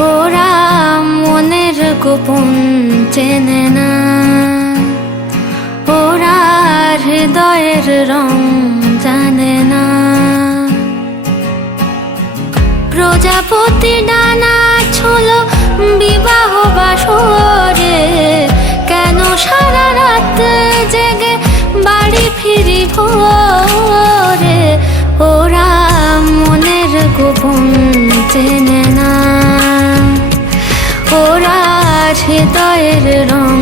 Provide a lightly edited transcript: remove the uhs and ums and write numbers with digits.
ওরা মনের গোপন চেনে না, ওরা হৃদয়ের রং জানে না। প্রজাপতি ডানা ছোলো বিবাহ বাসরে, কেন সারা রাত জেগে বাড়ি ফিরি ভোরে। ওরা মনের গোপন চেনে না, ওরা হৃদয়ের রং